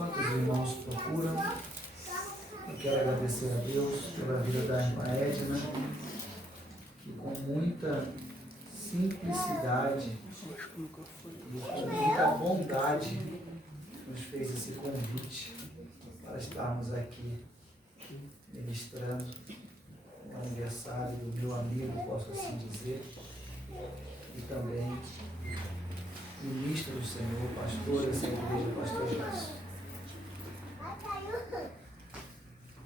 quantos irmãos procuram. Eu quero agradecer a Deus pela vida da irmã Edna, que com muita simplicidade e com muita bondade nos fez esse convite para estarmos aqui ministrando o aniversário do meu amigo, posso assim dizer, e também ministro do Senhor, pastor dessa igreja, pastor Jesus.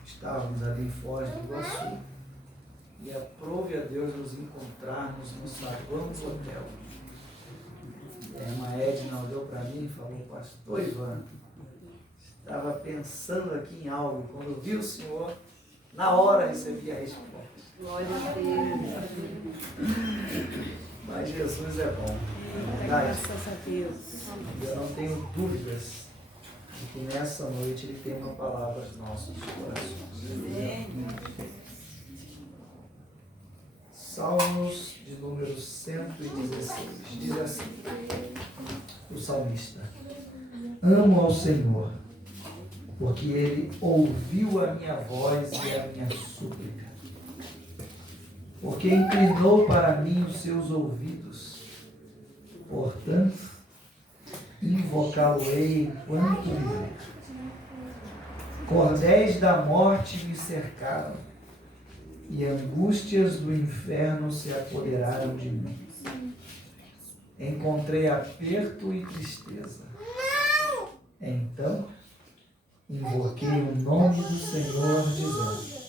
Estávamos ali em Foz do Iguaçu e aprove a Deus nos encontrarmos no saguão do hotel. E a irmã Edna olhou para mim e falou: pastor Ivan, estava pensando aqui em algo, quando vi o senhor, na hora recebi a resposta. Glória a Deus. Mas Jesus é bom. Graças a Deus. E eu não tenho dúvidas de que nessa noite Ele tem uma palavra aos nossos corações. Salmos de número 116. Diz assim, o salmista: amo ao Senhor, porque Ele ouviu a minha voz e a minha súplica. Porque inclinou para mim os seus ouvidos. Portanto, invocá-lo-ei enquanto viver. Cordéis da morte me cercaram, e angústias do inferno se apoderaram de mim. Encontrei aperto e tristeza. Então, invoquei o nome do Senhor, dizendo: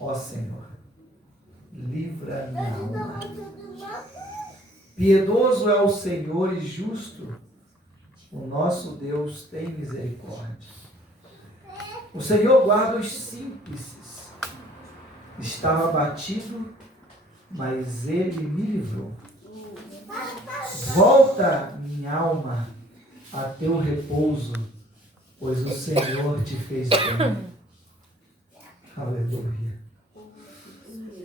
ó Senhor, livra minha alma. Piedoso é o Senhor e justo, o nosso Deus tem misericórdia. O Senhor guarda os simples. Estava abatido, mas Ele me livrou. Volta, minha alma, a teu repouso, pois o Senhor te fez bem. Aleluia.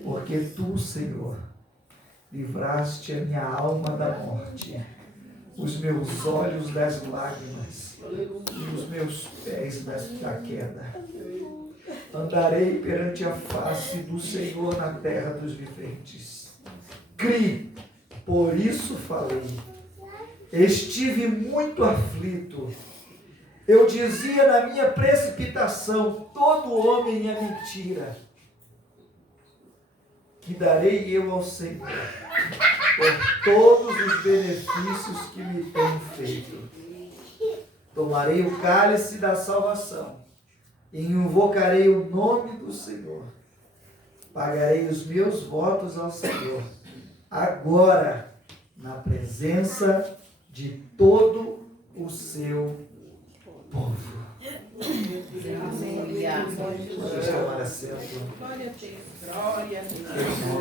Porque tu, Senhor, livraste a minha alma da morte, os meus olhos das lágrimas e os meus pés da queda. Andarei perante a face do Senhor na terra dos viventes. Cri, por isso falei. Estive muito aflito. Eu dizia na minha precipitação: todo homem é mentira. Que darei eu ao Senhor por todos os benefícios que me tem feito. Tomarei o cálice da salvação e invocarei o nome do Senhor. Pagarei os meus votos ao Senhor, agora, na presença de todo o seu povo. Aleluia. Vamos tomar assento. Glória a Deus. Glória a Deus. Em nome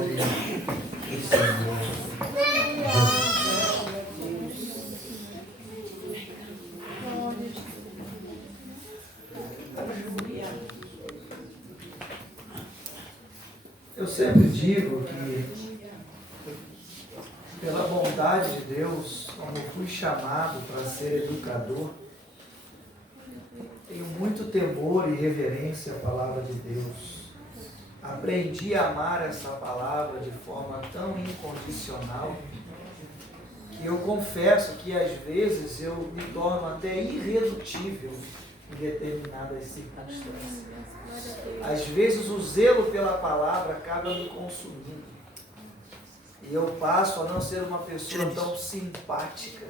do Senhor Jesus. Eu sempre digo que, pela bondade de Deus, como fui chamado para ser educador, tenho muito temor e reverência à palavra de Deus. Aprendi a amar essa palavra de forma tão incondicional que eu confesso que às vezes eu me torno até irredutível em determinadas circunstâncias. Às vezes o zelo pela palavra acaba me consumindo. E eu passo a não ser uma pessoa tão simpática.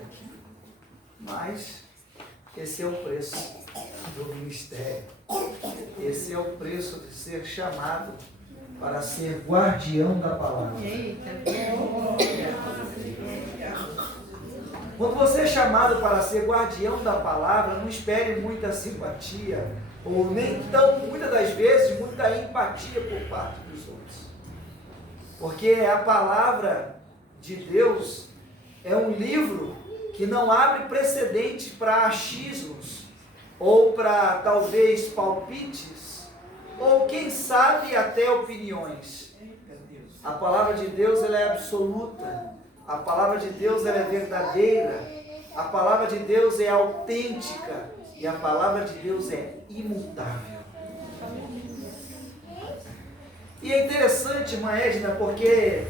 Mas esse é o preço do ministério. Esse é o preço de ser chamado para ser guardião da palavra. Quando você é chamado para ser guardião da palavra, não espere muita simpatia, ou nem tão, muitas das vezes, muita empatia por parte dos outros. Porque a palavra de Deus é um livro que não abre precedentes para achismos, ou para talvez palpites, ou quem sabe até opiniões. A palavra de Deus ela é absoluta, a palavra de Deus ela é verdadeira, A palavra de Deus é autêntica e a palavra de Deus é imutável. E é interessante, irmã Edna, porque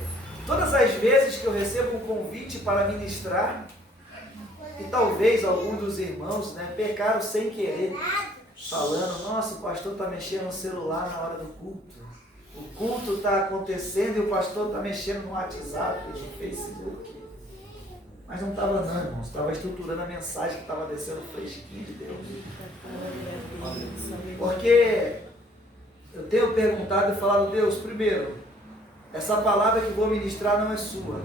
todas as vezes que eu recebo um convite para ministrar, e talvez alguns dos irmãos, né, pecaram sem querer, falando, nossa, o pastor está mexendo no celular na hora do culto. O culto está acontecendo e o pastor está mexendo no WhatsApp, no Facebook. Mas não estava não, irmãos. Estava estruturando a mensagem que estava descendo fresquinho de Deus. Porque eu tenho perguntado e falado, Deus, primeiro, essa palavra que vou ministrar não é sua.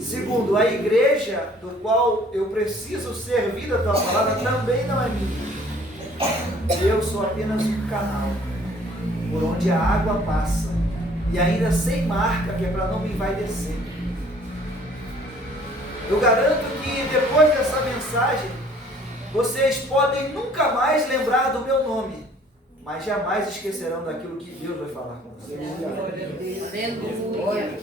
Segundo, a igreja do qual eu preciso servir da tua palavra também não é minha. Eu sou apenas um canal por onde a água passa e ainda sem marca, que é para não me envaidecer. Eu garanto que depois dessa mensagem vocês podem nunca mais lembrar do meu nome, mas jamais esquecerão daquilo que Deus vai falar com vocês. Aleluia.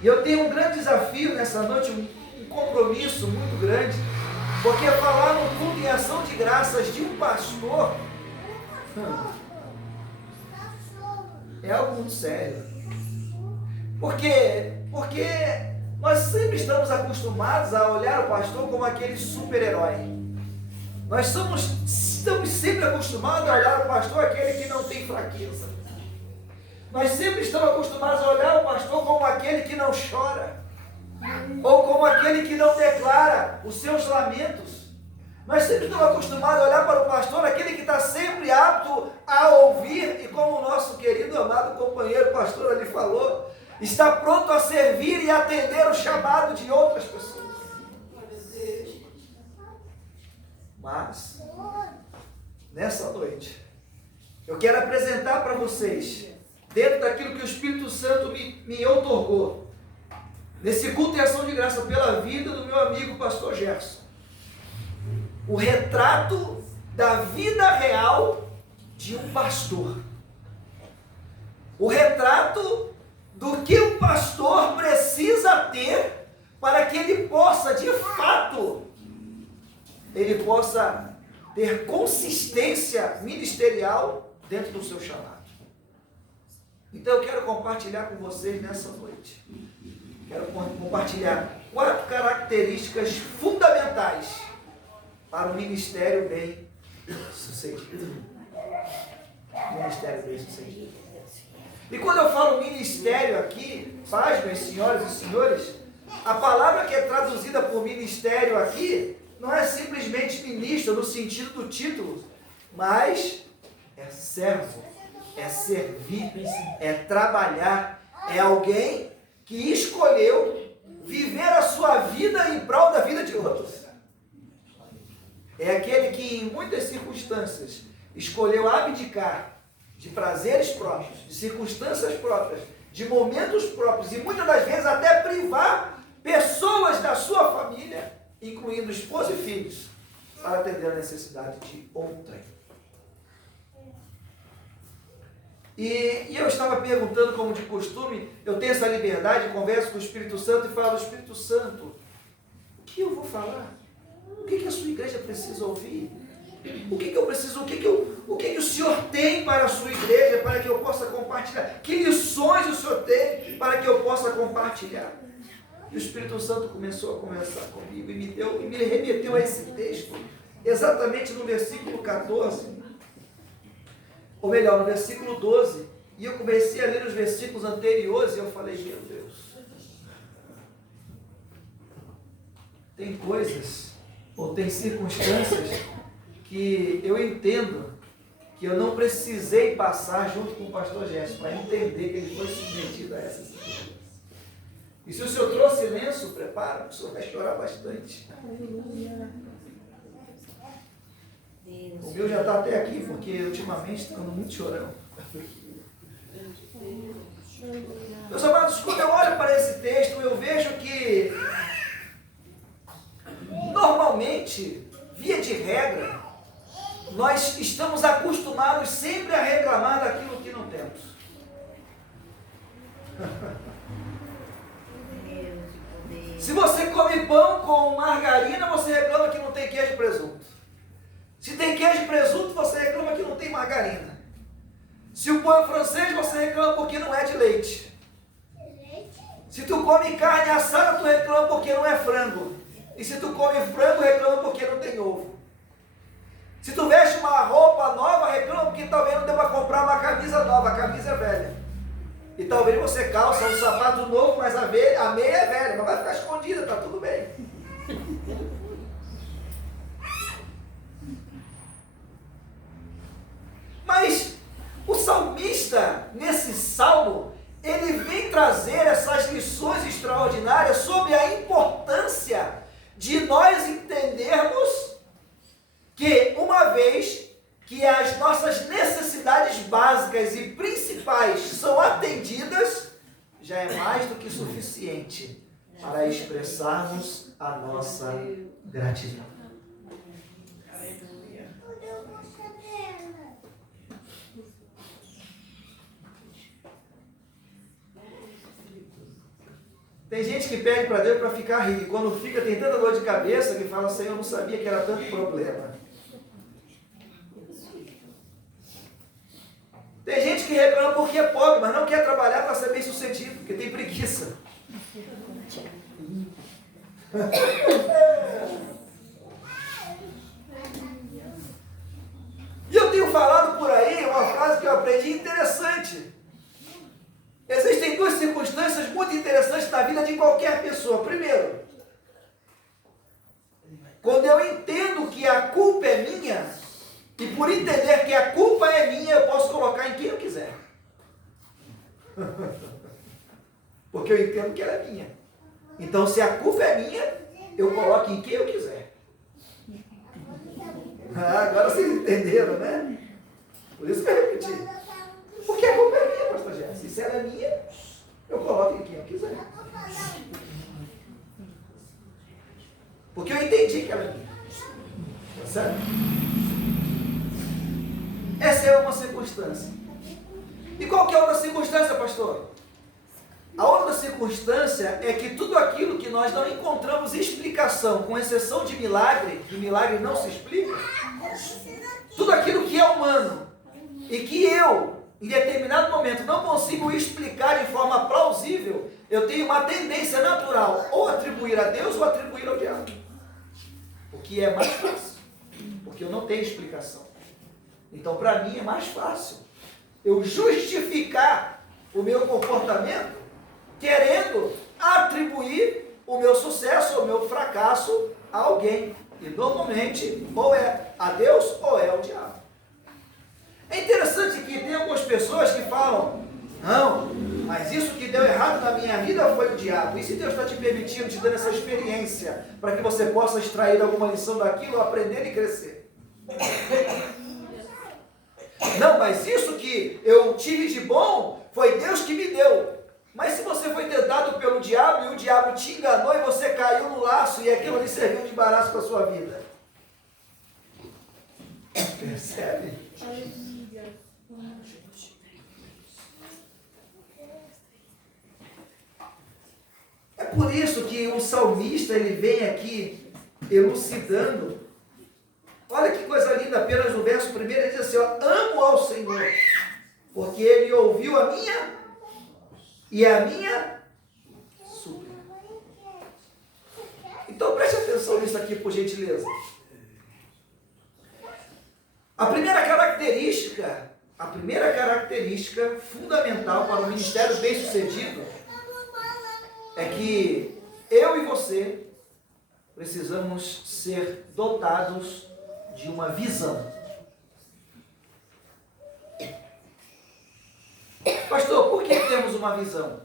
E eu tenho um grande desafio nessa noite, um compromisso muito grande, porque falar no culto em ação de graças de um pastor é algo muito sério. Por quê? Porque nós sempre estamos acostumados a olhar o pastor como aquele super-herói. Nós estamos sempre acostumados a olhar o pastor aquele que não tem fraqueza. Nós sempre estamos acostumados a olhar o pastor como aquele que não chora, ou como aquele que não declara os seus lamentos. Nós sempre estamos acostumados a olhar para o pastor, aquele que está sempre apto a ouvir, e como o nosso querido, amado companheiro pastor ali falou, está pronto a servir e atender o chamado de outras pessoas. Mas, nessa noite, eu quero apresentar para vocês, dentro daquilo que o Espírito Santo me outorgou, nesse culto e ação de graça pela vida do meu amigo pastor Gerson, o retrato da vida real de um pastor. O retrato do que o pastor precisa ter para que ele possa, de fato, ele possa ter consistência ministerial dentro do seu chamado. Então eu quero compartilhar com vocês nessa noite. Quero compartilhar 4 características fundamentais para o ministério bem sucedido. Ministério bem sucedido. E quando eu falo ministério aqui, pasmem, senhoras e senhores, a palavra que é traduzida por ministério aqui não é simplesmente ministro no sentido do título, mas é servo, é servir, é trabalhar, é alguém que escolheu viver a sua vida em prol da vida de outros. É aquele que em muitas circunstâncias escolheu abdicar de prazeres próprios, de circunstâncias próprias, de momentos próprios e muitas das vezes até privar pessoas da sua família, incluindo esposa e filhos, para atender a necessidade de outrem. E eu estava perguntando, como de costume, eu tenho essa liberdade, converso com o Espírito Santo e falo, Espírito Santo, o que eu vou falar? O que a sua igreja precisa ouvir? O que eu preciso, o que o Senhor tem para a sua igreja, para que eu possa compartilhar? Que lições o Senhor tem para que eu possa compartilhar? E o Espírito Santo começou a conversar comigo e me remeteu a esse texto, exatamente no versículo 14, ou melhor, no versículo 12, e eu comecei a ler os versículos anteriores e eu falei, meu Deus, tem coisas, ou tem circunstâncias que eu entendo que eu não precisei passar junto com o pastor Gerson para entender que ele foi submetido a essas circunstâncias. E se o senhor trouxe lenço, prepara, o senhor vai chorar bastante. O meu já está até aqui, porque ultimamente está ficando muito chorão. Meus amados, quando eu olho para esse texto, eu vejo que normalmente, via de regra, nós estamos acostumados sempre a reclamar daquilo que não temos. Se você come pão com margarina, você reclama que não tem queijo e presunto. Se tem queijo e presunto, você reclama que não tem margarina. Se o pão é francês, você reclama porque não é de leite. Se tu come carne assada, tu reclama porque não é frango. E se tu come frango, reclama porque não tem ovo. Se tu veste uma roupa nova, reclama porque talvez não deu para comprar uma camisa nova, a camisa é velha. E talvez você calça um sapato novo, mas a meia é velha, mas vai ficar escondida, tá tudo bem. Mas o salmista, nesse salmo, ele vem trazer essas lições extraordinárias sobre a importância de nós entendermos que, uma vez que as nossas necessidades básicas e principais são atendidas, já é mais do que suficiente para expressarmos a nossa gratidão. Tem gente que pede para Deus para ficar rico, e quando fica tem tanta dor de cabeça que fala, Senhor, eu não sabia que era tanto problema. Tem gente que reclama porque é pobre, mas não quer trabalhar para ser bem sucedido, porque tem preguiça. E eu tenho falado por aí uma frase que eu aprendi interessante. Existem duas circunstâncias muito interessantes na vida de qualquer pessoa. Primeiro, quando eu entendo que a culpa é minha, e por entender que a culpa é minha, eu posso colocar em quem eu quiser. Porque eu entendo que ela é minha. Então, se a culpa é minha, eu coloco em quem eu quiser. Agora vocês entenderam, né? Por isso que eu repeti. Porque a culpa é minha, pastor Jéssica. Se ela é minha, eu coloco em quem eu quiser. Porque eu entendi que ela é minha. Certo? Essa é uma circunstância. E qual que é a outra circunstância, pastor? A outra circunstância é que tudo aquilo que nós não encontramos explicação, com exceção de milagre, que milagre não se explica, tudo aquilo que é humano e que eu, em determinado momento, não consigo explicar de forma plausível, eu tenho uma tendência natural, ou atribuir a Deus ou atribuir ao diabo. O que é mais fácil, porque eu não tenho explicação. Então, para mim, é mais fácil eu justificar o meu comportamento querendo atribuir o meu sucesso ou o meu fracasso a alguém. E, normalmente, ou é a Deus ou é ao diabo. É interessante que tem algumas pessoas que falam, não, mas isso que deu errado na minha vida foi o diabo. E se Deus está te permitindo, te dando essa experiência, para que você possa extrair alguma lição daquilo, aprender e crescer. Não, mas isso que eu tive de bom, foi Deus que me deu. Mas se você foi tentado pelo diabo e o diabo te enganou e você caiu no laço e aquilo lhe serviu de embaraço para a sua vida. Percebe? É por isso que o salmista ele vem aqui elucidando. Olha que coisa linda, apenas no verso 1 ele diz assim, ó, amo ao Senhor, porque Ele ouviu a minha e a minha súplica. Então preste atenção nisso aqui, por gentileza. A primeira característica fundamental para um ministério bem-sucedido é que eu e você precisamos ser dotados de uma visão. Pastor, por que temos uma visão?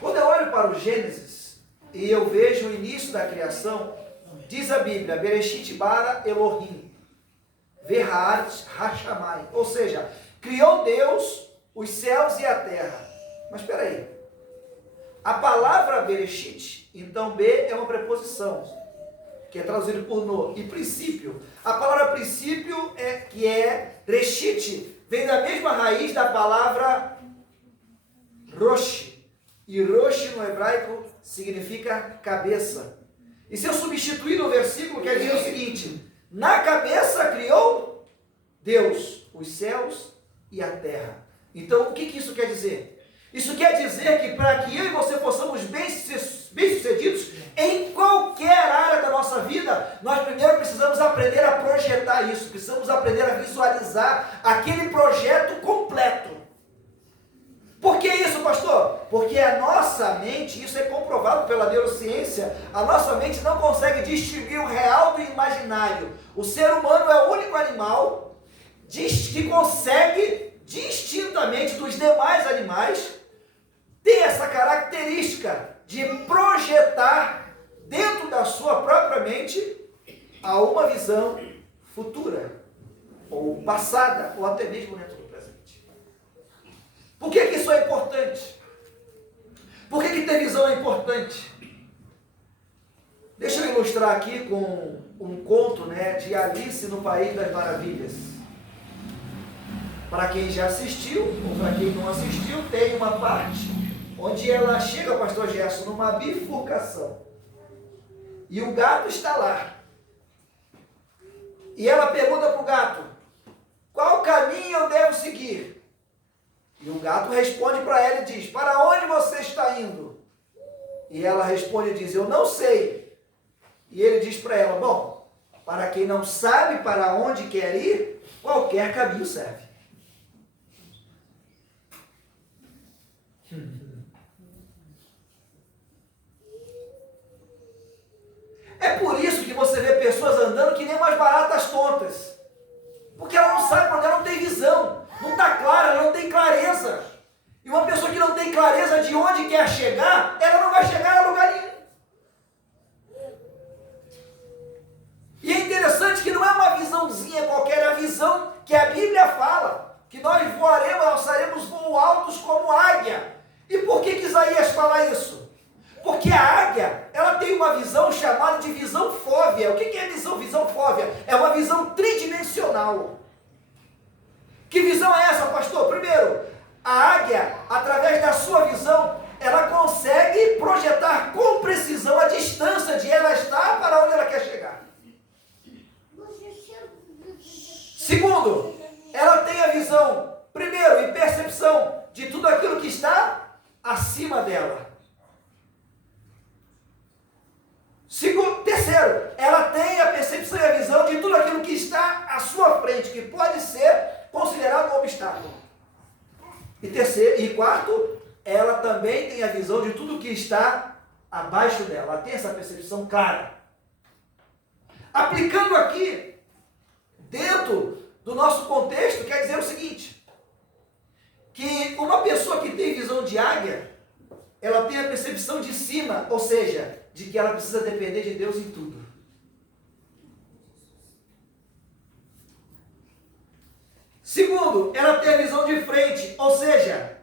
Quando eu olho para o Gênesis e eu vejo o início da criação, diz a Bíblia, Bereshit bara Elohim, Verhaaretz Hashamai, ou seja, criou Deus os céus e a terra. Mas espera aí, a palavra Bereshit, então B é uma preposição, que é traduzido por no, e princípio. A palavra princípio, que é Reshit, vem da mesma raiz da palavra Rosh. E Rosh no hebraico significa cabeça. E se eu substituir no versículo, quer dizer o seguinte: na cabeça criou Deus os céus e a terra. Então, o que isso quer dizer? Isso quer dizer que para que eu e você possamos bem-sucedidos em qualquer área da nossa vida, nós primeiro precisamos aprender a projetar isso, precisamos aprender a visualizar aquele projeto completo. Por que isso, pastor? Porque a nossa mente, isso é comprovado pela neurociência, a nossa mente não consegue distinguir o real do imaginário. O ser humano é o único animal que consegue, distintamente dos demais animais, ter essa característica de projetar dentro da sua própria mente a uma visão futura, ou passada, ou até mesmo dentro do presente. Por que isso é importante? Por que ter visão é importante? Deixa eu ilustrar aqui com um conto, de Alice no País das Maravilhas. Para quem já assistiu, ou para quem não assistiu, tem uma parte onde ela chega, pastor Gerson, numa bifurcação. E o gato está lá. E ela pergunta para o gato: qual caminho eu devo seguir? E o gato responde para ela e diz: para onde você está indo? E ela responde e diz: eu não sei. E ele diz para ela: bom, para quem não sabe para onde quer ir, qualquer caminho serve. É por isso que você vê pessoas andando que nem umas baratas tontas. Porque ela não sabe, porque ela não tem visão. Não está clara, ela não tem clareza. E uma pessoa que não tem clareza de onde quer chegar, ela não vai chegar a lugar nenhum. E é interessante que não é uma visãozinha qualquer, é a visão que a Bíblia fala. Que nós voaremos, alçaremos voos altos como águia. E por que Isaías fala isso? Porque a águia, ela tem uma visão chamada de visão fóvea. O que é visão fóvea? É uma visão tridimensional. Que visão é essa, pastor? Primeiro, a águia, através da sua visão, ela consegue projetar com precisão a distância de ela estar para onde ela quer chegar. Segundo, ela tem a visão, primeiro, e percepção de tudo aquilo que está acima dela. Terceiro, ela tem a percepção e a visão de tudo aquilo que está à sua frente, que pode ser considerado um obstáculo. E quarto, ela também tem a visão de tudo que está abaixo dela. Ela tem essa percepção clara. Aplicando aqui, dentro do nosso contexto, quer dizer o seguinte: que uma pessoa que tem visão de águia, ela tem a percepção de cima, ou seja, de que ela precisa depender de Deus em tudo. Segundo, ela tem a visão de frente, ou seja,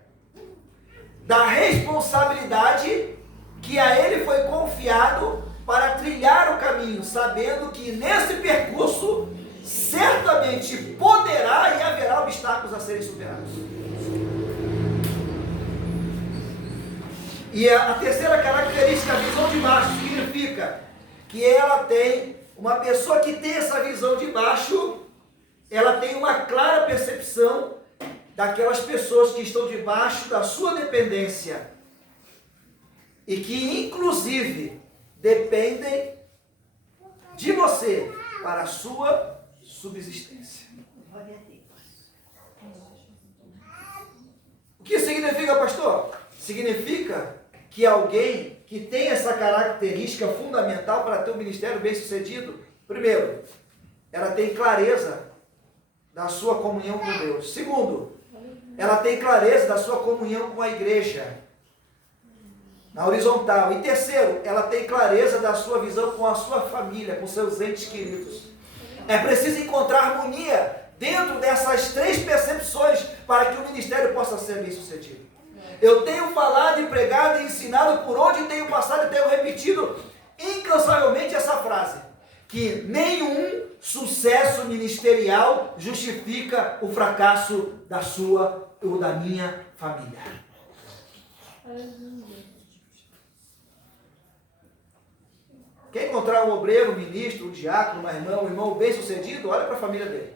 da responsabilidade que a ele foi confiado para trilhar o caminho, sabendo que nesse percurso certamente poderá e haverá obstáculos a serem superados. E a terceira característica, a visão de baixo, significa que ela tem, uma pessoa que tem essa visão de baixo, ela tem uma clara percepção daquelas pessoas que estão debaixo da sua dependência e que, inclusive, dependem de você para a sua subsistência. O que significa, pastor? Significa que alguém que tem essa característica fundamental para ter um ministério bem sucedido, primeiro, ela tem clareza da sua comunhão com Deus. Segundo, ela tem clareza da sua comunhão com a igreja, na horizontal. E terceiro, ela tem clareza da sua visão com a sua família, com seus entes queridos. É preciso encontrar harmonia dentro dessas três percepções para que o ministério possa ser bem sucedido. Eu tenho falado e pregado e ensinado por onde tenho passado e tenho repetido incansavelmente essa frase, que nenhum sucesso ministerial justifica o fracasso da sua ou da minha família. Quer encontrar um obreiro, um ministro, um diácono, um irmão bem-sucedido? Olha para a família dele.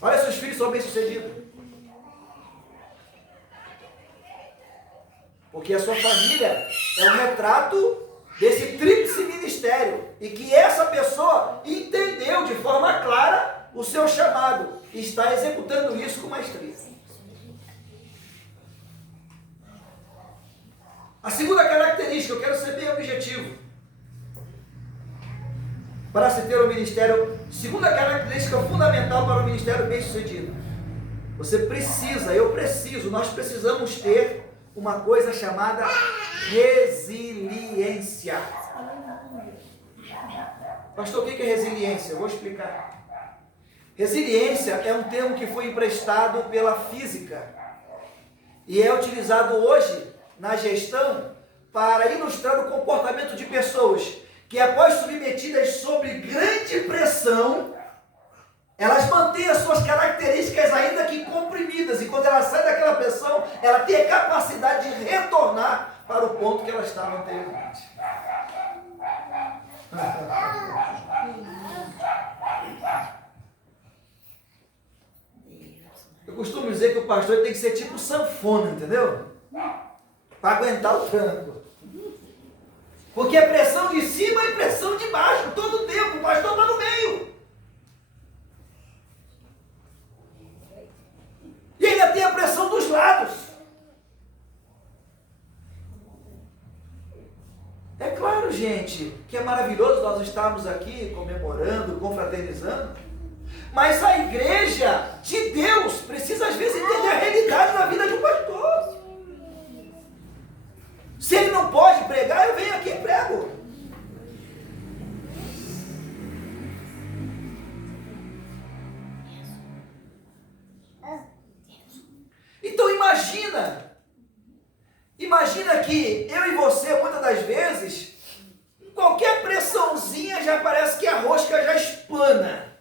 Olha se os filhos são bem-sucedidos. Porque a sua família é um retrato desse tríplice ministério. E que essa pessoa entendeu de forma clara o seu chamado. E está executando isso com maestria. A segunda característica, eu quero ser bem objetivo. Para se ter um ministério, segunda característica fundamental para o ministério bem-sucedido. Você precisa, eu preciso, nós precisamos ter uma coisa chamada resiliência. Pastor, o que é resiliência? Eu vou explicar. Resiliência é um termo que foi emprestado pela física e é utilizado hoje na gestão para ilustrar o comportamento de pessoas que, após submetidas sob grande pressão, elas mantêm as suas características ainda que comprimidas, e quando ela sai daquela pressão, ela tem a capacidade de retornar para o ponto que ela estava anteriormente. Eu costumo dizer que o pastor tem que ser tipo sanfona, entendeu? Para aguentar o tranco. Porque é pressão de cima e pressão de baixo, todo o tempo. O pastor está no meio. E ainda tem a pressão dos lados. É claro, gente, que é maravilhoso nós estarmos aqui comemorando, confraternizando. Mas a igreja de Deus precisa às vezes entender a realidade da vida de um pastor. Se ele não pode pregar, eu venho aqui e prego. Então imagina que eu e você, muitas das vezes, qualquer pressãozinha já parece que a rosca já espana.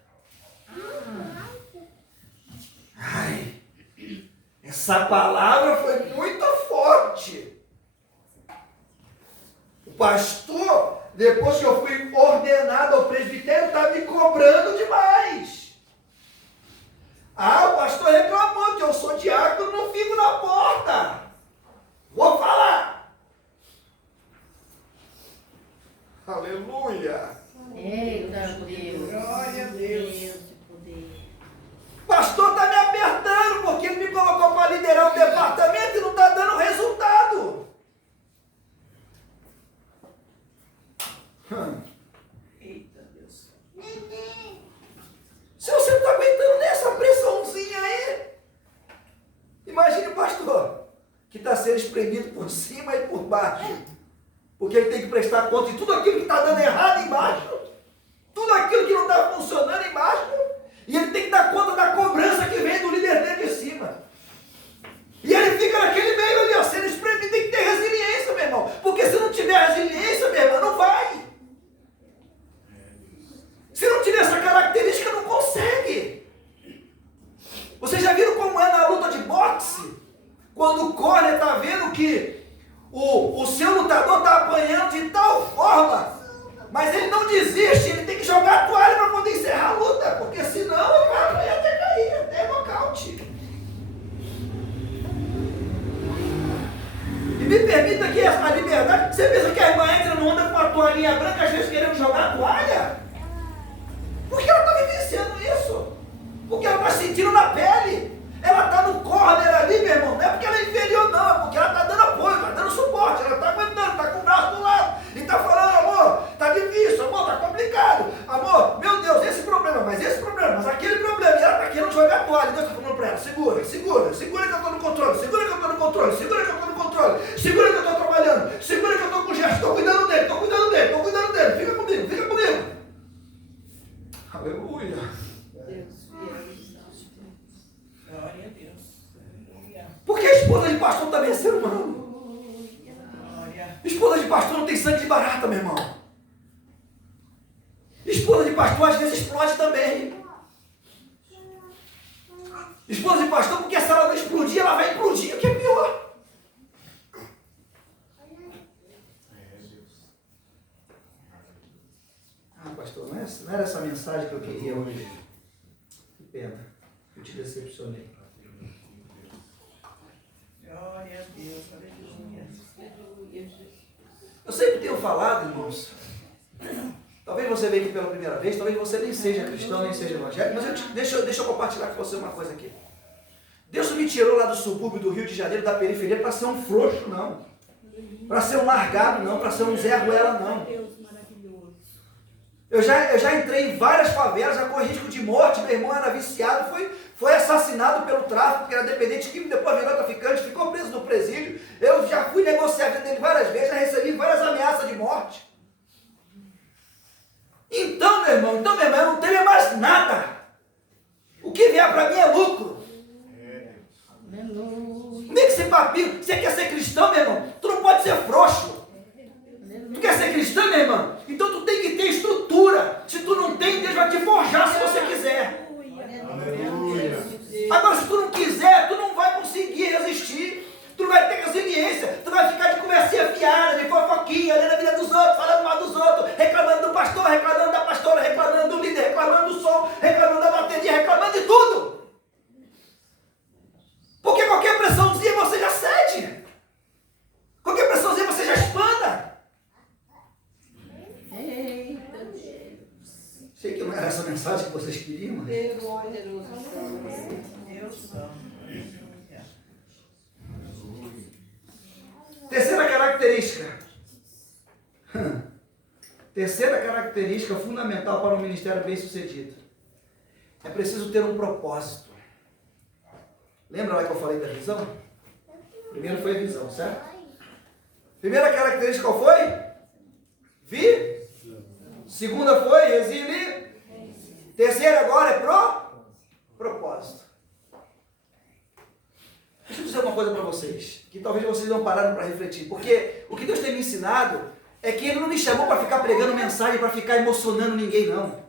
Ai, essa palavra foi muito forte. O pastor, depois que eu fui ordenado ao presbitério, está me cobrando demais. Ah, o pastor reclamou que eu sou diácono, não fico na porta. Vou falar. Aleluia. Eita Deus. Glória a Deus. O pastor está me apertando porque ele me colocou para liderar o departamento e não está dando resultado. Eita Deus. Se você não está aguentando nessa pressãozinha aí, imagine o pastor, que está sendo espremido por cima e por baixo, porque ele tem que prestar conta de tudo aquilo que está dando errado embaixo, tudo aquilo que não está funcionando embaixo, e ele tem que dar conta da cobrança que vem do líder dele de cima. E ele fica naquele meio ali, ó, sendo espremido. Tem que ter resiliência, meu irmão, porque se não tiver resiliência, meu irmão, não vai. Se não tiver essa característica, não consegue. Vocês já viram como é na luta de boxe? Quando o corner está vendo que o seu lutador está apanhando de tal forma, mas ele não desiste, ele tem que jogar a toalha para poder encerrar a luta, porque senão o cara vai até cair, até nocaute. E me permita aqui a liberdade. Você pensa que a irmã entra no onda com a toalhinha branca, às vezes querendo jogar a toalha? Porque ela está vivenciando isso. Porque ela está sentindo na pele. Ela está no corner ali, meu irmão. Não é porque ela é inferior, não. É porque ela está dando apoio, está dando suporte. Ela está aguentando, está com o braço do lado. E está falando, amor, está difícil, amor, está complicado. Amor, meu Deus, esse problema, mas aquele problema. E ela está querendo jogar a toalha. Deus está falando para ela, segura que eu estou no controle. Segura que eu estou no controle. Segura que eu estou trabalhando. Segura que eu estou com gesto. Estou cuidando dele. Fica comigo. Aleluia. Glória a Deus. Porque a esposa de pastor também é ser humano. Esposa de pastor não tem sangue de barata, meu irmão. Esposa de pastor às vezes explode também. Esposa de pastor, porque se ela não explodir, ela vai implodir, o que é pior. Ah, pastor, não era essa mensagem que eu queria hoje. Que pena, eu te decepcionei. Glória a Deus, aleluia. Eu sempre tenho falado, irmãos, talvez você venha aqui pela primeira vez, talvez você nem seja cristão, nem seja evangélico, mas deixa eu compartilhar com você uma coisa aqui. Deus não me tirou lá do subúrbio do Rio de Janeiro, da periferia, para ser um frouxo, não. Para ser um largado, não. Para ser um Zé Ruela, não. Eu já entrei em várias favelas, já corri risco de morte, meu irmão era viciado, foi assassinado pelo tráfico, porque era dependente químico, depois virou traficante, ficou preso no presídio. Eu já fui negociar a vida dele várias vezes, já recebi várias ameaças de morte. Então, meu irmão, eu não tenho mais nada. O que vier para mim é lucro. Como é que esse papinho? Você quer ser cristão, meu irmão? Tu não pode ser frouxo. Tu quer ser cristão, meu irmão? Então tu tem que ter estrutura. Se tu não tem, Deus vai te forjar se você quiser. Aleluia. Agora, se tu não quiser, tu não vai conseguir resistir. Tu não vai ter resiliência. Tu vai ficar de conversinha fiada, de fofoquinha, olhando a vida dos outros, falando mal dos outros, reclamando do pastor, reclamando da pastora, reclamando do líder, reclamando do som, reclamando da bateria, reclamando de tudo. Porque qualquer pressãozinha você já cede. Qualquer pressãozinha você já espanta. Eita Deus. Sei que não era essa mensagem que vocês queriam, mas... Deus santo. Terceira característica. Terceira característica fundamental para um ministério bem sucedido. É preciso ter um propósito. Lembra lá que eu falei da visão? Primeiro foi a visão, certo? Primeira característica qual foi? Segunda foi resiliência. Terceira agora é propósito. Deixa eu dizer uma coisa para vocês, que talvez vocês não pararam para refletir, porque o que Deus tem me ensinado é que Ele não me chamou para ficar pregando mensagem, para ficar emocionando ninguém, não.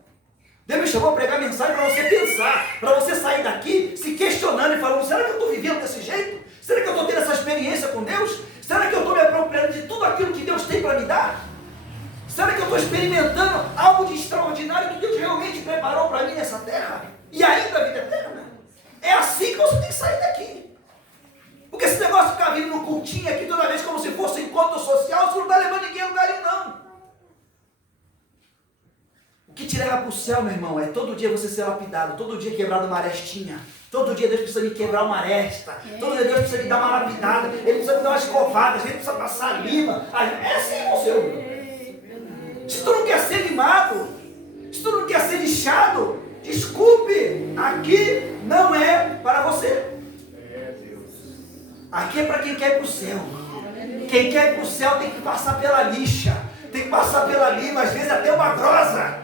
Deus me chamou a pregar mensagem para você pensar, para você sair daqui se questionando e falando, será que eu estou vivendo desse jeito? Será que eu estou tendo essa experiência com Deus? Será que eu estou me apropriando de tudo aquilo que Deus tem para me dar? Será que eu estou experimentando algo de extraordinário que Deus realmente preparou para mim nessa terra? E ainda a vida eterna? É assim que você tem que sair daqui. Porque esse negócio de ficar vindo no cultinho aqui toda vez como se fosse um encontro social, você não está levando ninguém a lugar nenhum, não. O que te leva para o céu, meu irmão, é todo dia você ser lapidado, todo dia quebrado uma arestinha. Todo dia Deus precisa me quebrar uma aresta. Todo dia Deus precisa me dar uma lapidada. Ele precisa me dar uma escovada. Ele precisa passar lima. É assim, meu Senhor. Se tu não quer ser limado, se tu não quer ser lixado, desculpe, aqui não é para você. Aqui é para quem quer ir para o céu. Quem quer ir para o céu tem que passar pela lixa, tem que passar pela lima, às vezes até uma grosa.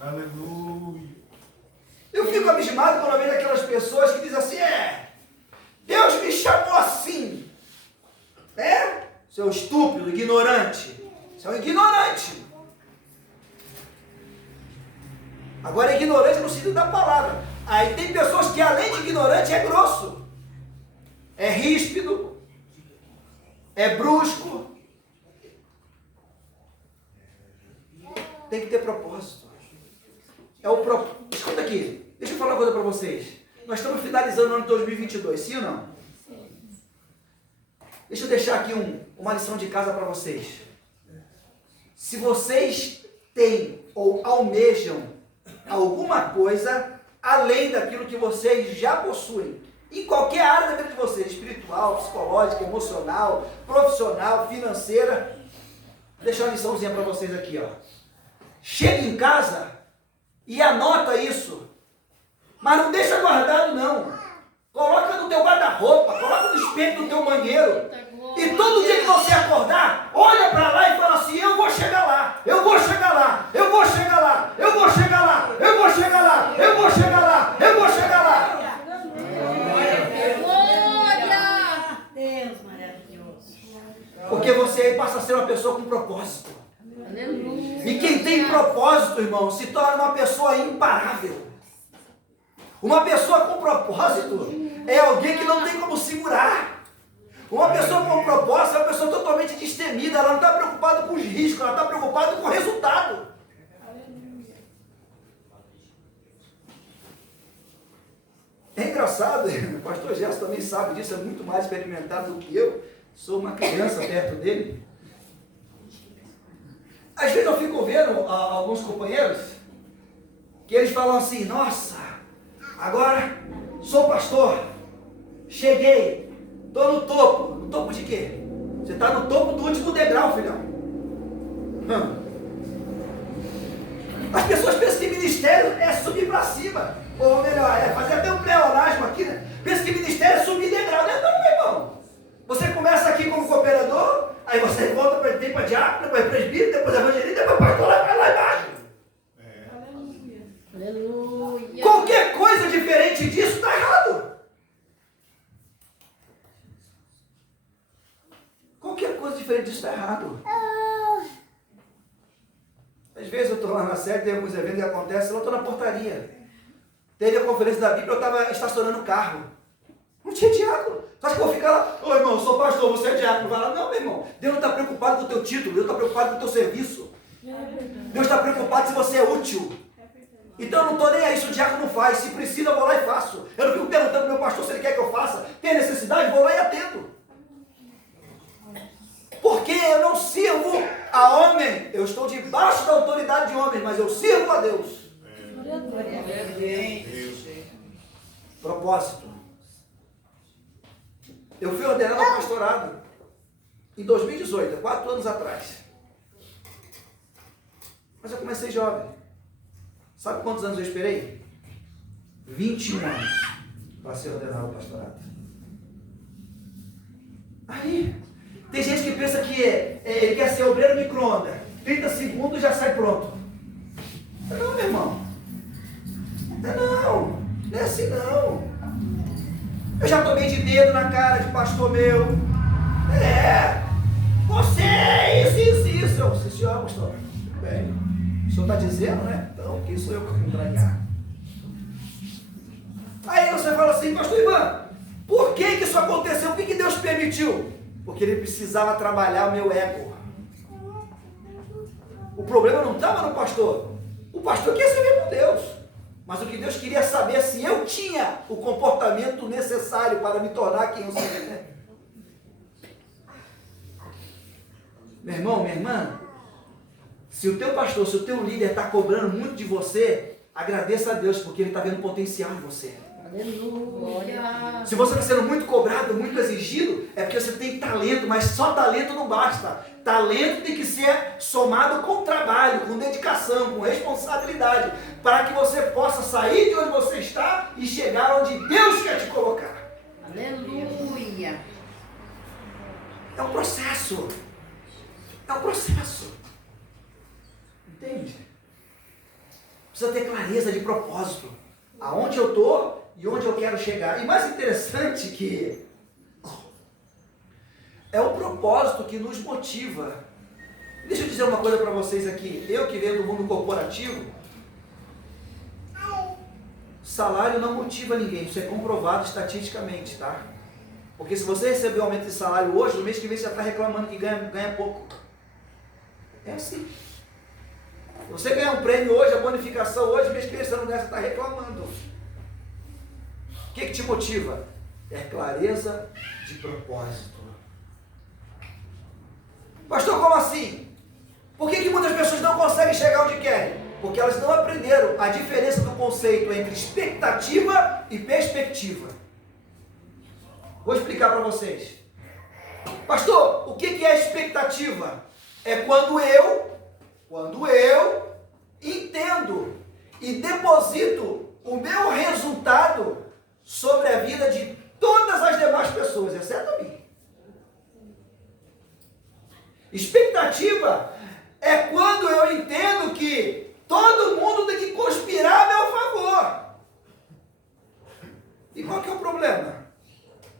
Aleluia. Eu fico abismado quando eu vejo aquelas pessoas que dizem assim, Deus me chamou assim. Seu estúpido, ignorante. Você é um ignorante. Agora é ignorante no sentido da palavra. Aí tem pessoas que além de ignorante é grosso. É ríspido. É brusco. Tem que ter propósito. Escuta aqui. Deixa eu falar uma coisa para vocês. Nós estamos finalizando o ano de 2022, sim ou não? Deixa eu deixar aqui uma lição de casa para vocês. Se vocês têm ou almejam alguma coisa além daquilo que vocês já possuem, em qualquer área da vida de vocês, espiritual, psicológica, emocional, profissional, financeira, vou deixar uma liçãozinha para vocês aqui, ó. Chega em casa e anota isso, mas não deixa guardado não. Coloca no teu guarda-roupa, coloca no espelho do teu banheiro. E todo dia que você acordar, olha para lá e fala assim, eu vou chegar lá, eu vou chegar lá, eu vou chegar lá, eu vou chegar lá, eu vou chegar lá, eu vou chegar lá, eu vou chegar lá. Glória! Deus maravilhoso. Porque você aí passa a ser uma pessoa com propósito. Aleluia. E quem tem propósito, irmão, se torna uma pessoa imparável. Uma pessoa com propósito é alguém que não tem como segurar. Uma pessoa com propósito é uma pessoa totalmente destemida. Ela não está preocupada com os riscos, ela está preocupada com o resultado. É engraçado, o pastor Gerson também sabe disso, é muito mais experimentado do que eu. Sou uma criança perto dele. Às vezes eu fico vendo alguns companheiros que eles falam assim: nossa, agora sou pastor, cheguei, estou no topo. No topo de quê? Você está no topo do último degrau, filhão. As pessoas pensam que ministério é subir para cima. Ou melhor, é fazer até um pleonasmo aqui, né? Pensa que ministério é subir degrau. Não é não, meu irmão. Você começa aqui como cooperador, aí você volta para diácono, depois presbítero, depois evangelista, depois pastor, vai lá embaixo. Aleluia. Qualquer coisa diferente disso está errado. Qualquer coisa diferente disso está errado. Às vezes eu estou lá na sede, tem alguns eventos que acontecem, eu estou na portaria. Teve a conferência da Bíblia, eu estava estacionando o carro. Não tinha diácono. Tu acha que eu vou ficar lá? Ô irmão, eu sou pastor, você é diácono. Vai lá, não, meu irmão. Deus não está preocupado com o teu título, Deus está preocupado com o teu serviço. Deus está preocupado se você é útil. Então eu não estou nem aí se o diácono não faz. Se precisa, eu vou lá e faço. Eu não fico perguntando ao meu pastor se ele quer que eu faça. Tem necessidade, vou lá e atendo. Porque eu não sirvo a homem. Eu estou debaixo da autoridade de homens, mas eu sirvo a Deus. Propósito. Eu fui ordenado ao pastorado em 2018, 4 anos atrás. Mas eu comecei jovem. Sabe quantos anos eu esperei? 21 anos para ser ordenado ao pastorado. Aí, tem gente que pensa que ele quer ser obreiro micro-ondas. 30 segundos já sai pronto. Não, meu irmão. Não é assim não. Eu já tomei de dedo na cara de pastor meu. Você é isso. Você se ama, pastor. Bem, o senhor está dizendo, né? Então, quem sou eu para contrariar? Aí você fala assim: pastor Ivan, por que isso aconteceu? O que Deus permitiu? Porque ele precisava trabalhar o meu ego. O problema não estava no pastor. O pastor queria servir com Deus. Mas o que Deus queria saber é se eu tinha o comportamento necessário para me tornar quem eu sou. Meu irmão, minha irmã, se o teu pastor, se o teu líder está cobrando muito de você, agradeça a Deus, porque ele está vendo potencial em você. Aleluia. Se você está sendo muito cobrado, muito exigido, é porque você tem talento, mas só talento não basta. Talento tem que ser somado com trabalho, com dedicação, com responsabilidade, para que você possa sair de onde você está e chegar onde Deus quer te colocar. Aleluia. É um processo. É um processo. Entende? Precisa ter clareza de propósito. Aonde eu estou e onde eu quero chegar. E mais interessante que é o propósito que nos motiva. Deixa eu dizer uma coisa para vocês aqui. Eu que venho do mundo corporativo, salário não motiva ninguém. Isso é comprovado estatisticamente, tá? Porque se você receber um aumento de salário hoje, no mês que vem você já está reclamando que ganha pouco. É assim. Se você ganhar um prêmio hoje, a bonificação hoje, mês que vem você não ganha, você está reclamando. O que te motiva? É clareza de propósito. Pastor, como assim? Por que muitas pessoas não conseguem chegar onde querem? Porque elas não aprenderam a diferença do conceito entre expectativa e perspectiva. Vou explicar para vocês. Pastor, o que é expectativa? É quando eu entendo e deposito o meu resultado sobre a vida de todas as demais pessoas, exceto a mim. Expectativa é quando eu entendo que todo mundo tem que conspirar a meu favor. E qual que é o problema?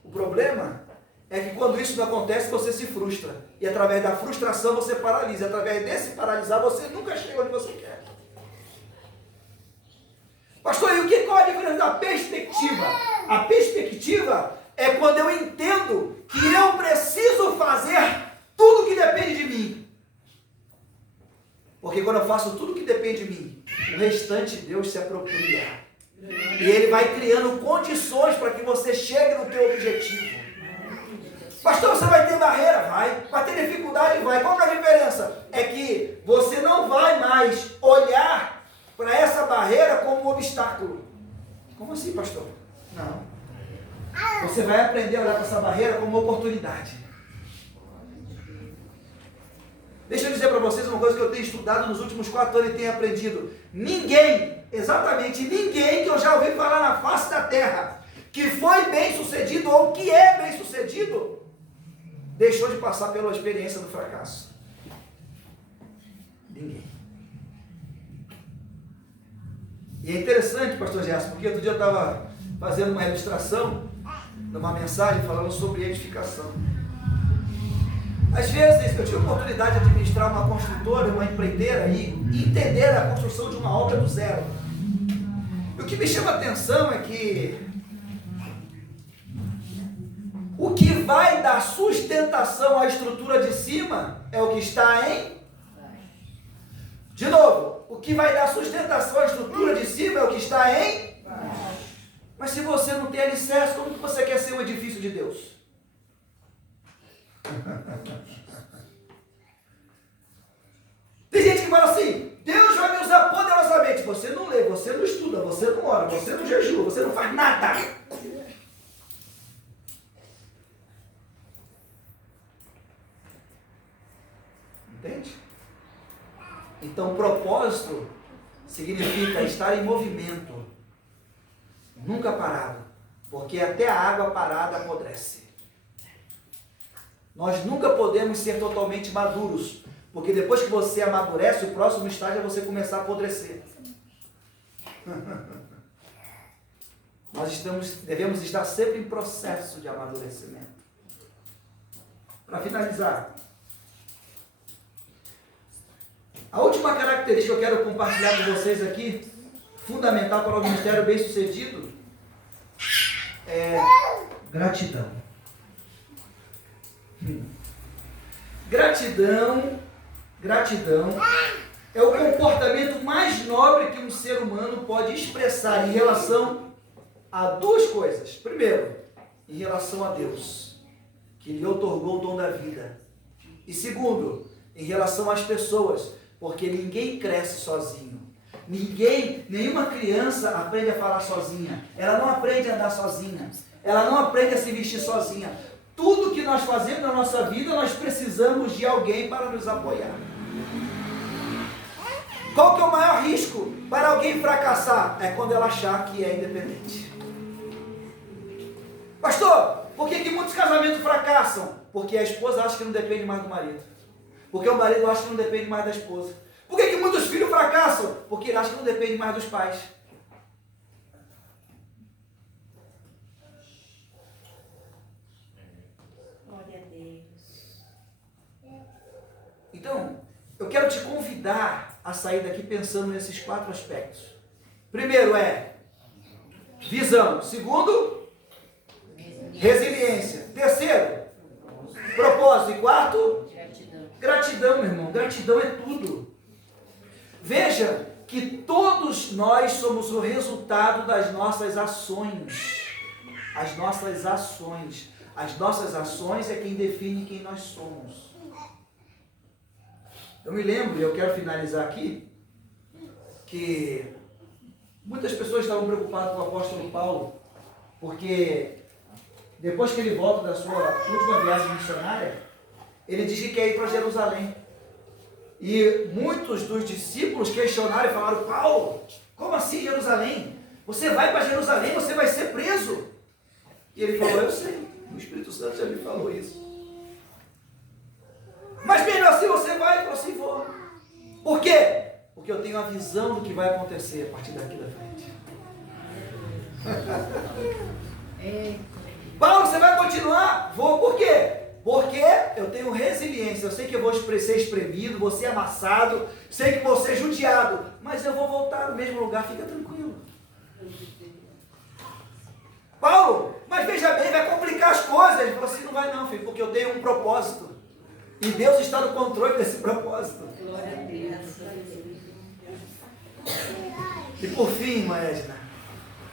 O problema é que quando isso não acontece, você se frustra. E através da frustração você paralisa. E através desse paralisar, você nunca chega onde você quer. Pastor, e qual é a diferença da perspectiva? A perspectiva é quando eu entendo que eu preciso fazer tudo que depende de mim. Porque quando eu faço tudo que depende de mim, o restante Deus se apropria. E Ele vai criando condições para que você chegue no teu objetivo. Pastor, você vai ter barreira? Vai ter dificuldade? Vai. Qual que é a diferença? É que você não vai mais olhar para essa barreira como um obstáculo. Como assim, pastor? Não. Você vai aprender a olhar para essa barreira como uma oportunidade. Deixa eu dizer para vocês uma coisa que eu tenho estudado nos últimos 4 anos e tenho aprendido. Ninguém, exatamente ninguém que eu já ouvi falar na face da terra, que foi bem sucedido ou que é bem sucedido, deixou de passar pela experiência do fracasso. Ninguém. E é interessante, pastor Gerson, porque outro dia eu estava fazendo uma ilustração, numa mensagem falando sobre edificação. Às vezes eu tive a oportunidade de administrar uma construtora, uma empreiteira e entender a construção de uma obra do zero. E o que me chama a atenção é que o que vai dar sustentação à estrutura de cima é o que está em... De novo, o que vai dar sustentação à estrutura de cima é o que está em... Mas se você não tem alicerce, como que você quer ser um edifício de Deus? Tem gente que fala assim, Deus vai me usar poderosamente. Você não lê, você não estuda, você não ora, você não jejua, você não faz nada. Entende? Então, propósito significa estar em movimento, nunca parado, porque até a água parada apodrece. Nós nunca podemos ser totalmente maduros, porque depois que você amadurece, o próximo estágio é você começar a apodrecer. Nós devemos estar sempre em processo de amadurecimento. Para finalizar, a última característica que eu quero compartilhar com vocês aqui, fundamental para o ministério bem-sucedido, é gratidão. Gratidão é o comportamento mais nobre que um ser humano pode expressar em relação a 2 coisas. Primeiro, em relação a Deus, que lhe otorgou o dom da vida. E segundo, em relação às pessoas, porque ninguém cresce sozinho. Nenhuma criança aprende a falar sozinha. Ela não aprende a andar sozinha. Ela não aprende a se vestir sozinha. Tudo que nós fazemos na nossa vida, nós precisamos de alguém para nos apoiar. Qual que é o maior risco para alguém fracassar? É quando ela achar que é independente. Pastor, por que muitos casamentos fracassam? Porque a esposa acha que não depende mais do marido. Porque o marido acha que não depende mais da esposa. Por que muitos filhos fracassam? Porque ele acha que não depende mais dos pais. Glória a Deus. Então, eu quero te convidar a sair daqui pensando nesses 4 aspectos. Primeiro é visão. Segundo, resiliência. Terceiro, propósito. E quarto, gratidão, meu irmão. Gratidão é tudo. Veja que todos nós somos o resultado das nossas ações. As nossas ações. As nossas ações é quem define quem nós somos. Eu me lembro, e eu quero finalizar aqui, que muitas pessoas estavam preocupadas com o apóstolo Paulo, porque depois que ele volta da sua última viagem missionária, ele diz que quer ir para Jerusalém. E muitos dos discípulos questionaram e falaram: Paulo, como assim Jerusalém? Você vai para Jerusalém, você vai ser preso. E ele falou: eu sei, o Espírito Santo já me falou isso. Mas mesmo assim você vai? Ele falou assim: vou. Por quê? Porque eu tenho a visão do que vai acontecer a partir daqui da frente. Paulo, você vai continuar? Vou. Por quê? vou ser espremido, vou ser amassado, sei que vou ser judiado, mas eu vou voltar no mesmo lugar, fica tranquilo. Paulo, mas veja bem, vai complicar as coisas. Ele falou assim, não vai não, filho, porque eu tenho um propósito. E Deus está no controle desse propósito. Glória a Deus. E por fim, irmã Edna,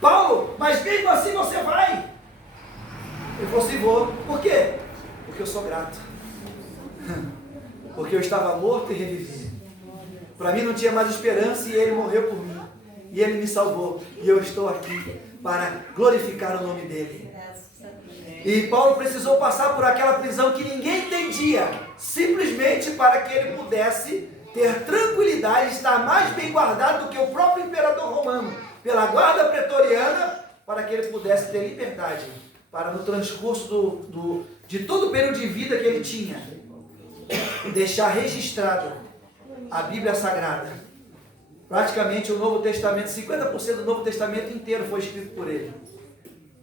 Paulo, mas mesmo assim você vai? Ele falou assim, vou. Por quê? Porque eu sou grato. Porque eu estava morto e revivi. Para mim não tinha mais esperança e ele morreu por mim. E ele me salvou. E eu estou aqui para glorificar o nome dele. E Paulo precisou passar por aquela prisão que ninguém entendia, simplesmente para que ele pudesse ter tranquilidade, estar mais bem guardado do que o próprio imperador romano, pela guarda pretoriana, para que ele pudesse ter liberdade, para no transcurso de todo o período de vida que ele tinha, deixar registrado a Bíblia Sagrada. Praticamente o Novo Testamento, 50% do Novo Testamento inteiro foi escrito por ele.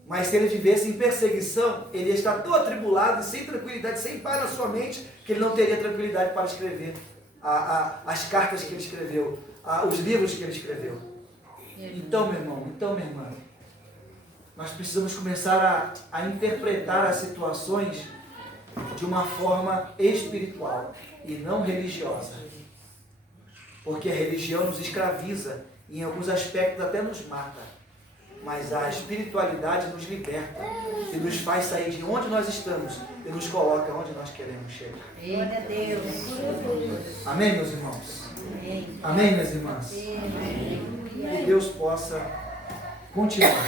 Mas se ele vivesse em perseguição, ele ia estar tão atribulado, sem tranquilidade, sem paz na sua mente, que ele não teria tranquilidade para escrever as cartas que ele escreveu, os livros que ele escreveu. Então, meu irmão, então, minha irmã, nós precisamos começar a interpretar as situações de uma forma espiritual e não religiosa. Porque a religião nos escraviza, e em alguns aspectos até nos mata. Mas a espiritualidade nos liberta e nos faz sair de onde nós estamos e nos coloca onde nós queremos chegar. Glória a Deus. Amém, meus irmãos? Amém. Amém, minhas irmãs? Que Deus possa continuar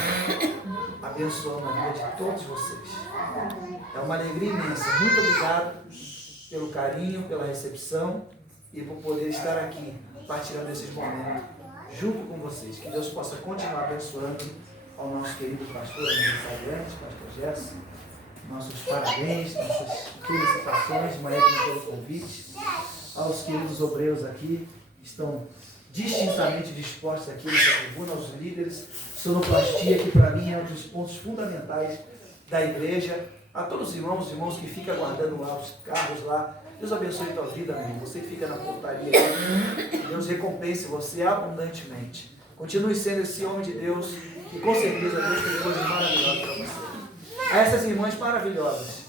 abençoando a vida de todos vocês. É uma alegria imensa. Muito obrigado pelo carinho, pela recepção e por poder estar aqui partilhando esses momentos junto com vocês. Que Deus possa continuar abençoando ao nosso querido pastor aniversariante, pastor Gerson. Nossos parabéns, nossas felicitações, Maria, pelo convite. Aos queridos obreiros aqui, que estão distintamente dispostos aqui nessa tribuna, aos líderes, sonoplastia, que para mim é um dos pontos fundamentais da igreja. A todos os irmãos que ficam aguardando lá os carros lá, Deus abençoe a tua vida, meu irmão. Você que fica na portaria, Deus recompense você abundantemente. Continue sendo esse homem de Deus, que com certeza Deus tem coisas maravilhosas para você. A essas irmãs maravilhosas,